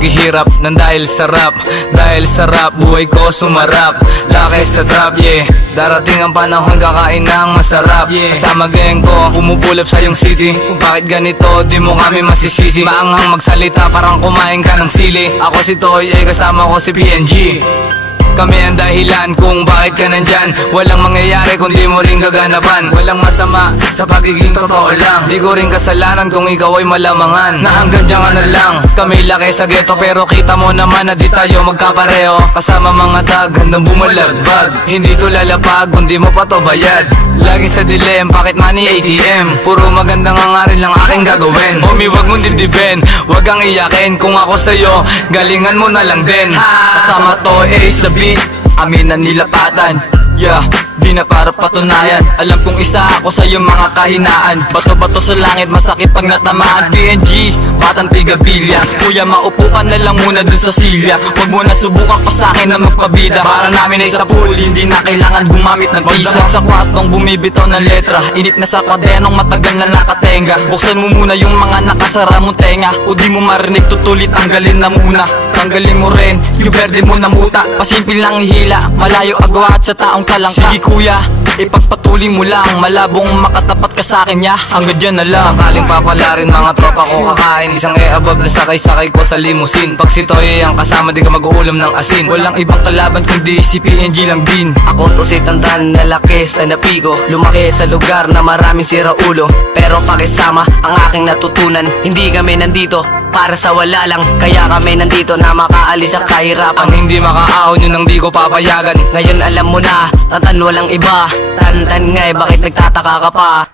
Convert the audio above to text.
paghihirap nang dahil sarap. Dahil sarap, buhay ko sumarap. Laki sa trap, yeah. Darating ang panahon kakain ng masarap, yeah. Kasama gang ko, pumupulap sa iyong city. Kung bakit ganito, di mo kami masisisi. Maanghang magsalita, parang kumain ka ng sili. Ako si Toy, kasama ko si PNG. Kami ang dahilan kung bakit ka nandyan. Walang mangyayari kung di mo rin gaganapan. Walang masama sa pagiging totoo lang. Di ko rin kasalanan kung ikaw ay malamangan. Na hanggang dyan ka na lang. Kami laki sa ghetto pero kita mo naman na di tayo magkapareho. Kasama mga tag handang bumalagbag. Hindi to lalapag kung di mo pa to bayad. Lagi sa dilim, pocket money ATM. Puro magandang hangarin lang aking gagawin. Homie, wag mong didibin, wag kang iyakin. Kung ako sa'yo, galingan mo na lang din. Kasama to sa beat, amin na nilapatan. Yeah, di na para patunayan. Alam kong isa ako sa iyong mga kahinaan. Bato-bato sa langit, masakit pag natamaan. PNG, batang tigabilya. Kuya, maupo ka na lang muna dun sa silya. Huwag mo na subukan pa sa'kin na magpabida. Para namin ay sa pool, hindi na kailangan gumamit ng tisa. Pagdamag sa kwartong bumibitaw ng letra. Init na sa kwadenong matagal na nakatenga. Buksan mo muna yung mga nakasara mong tenga. O di mo marinig tutulit, tanggalin na muna. Tanggalin mo rin, yung berde mo na muta. Pasimple lang ihila, malayo agwat sa taong talangka. Sige kuya, ipagpatuloy mo lang. Malabong makatapat ka sa'kin ya, hanggang dyan na lang. Sakaling papalarin mga tropa ko kakain. Isang above na sakay-sakay ko sa limousine. Pag si Toy ang kasama, di ka mag-uulam ng asin. Walang ibang kalaban kundi si PNG lang din. Ako to si Tantan na laki sa Napigo. Lumaki sa lugar na maraming siraulo. Pero pakisama ang aking natutunan. Hindi kami nandito para sa wala lang. Kaya kami nandito na makaalis sa kahirapan. Ang hindi makaahon yun ang di ko papayagan. Ngayon alam mo na, Tantan walang iba. Tantan nga bakit nagtataka ka pa?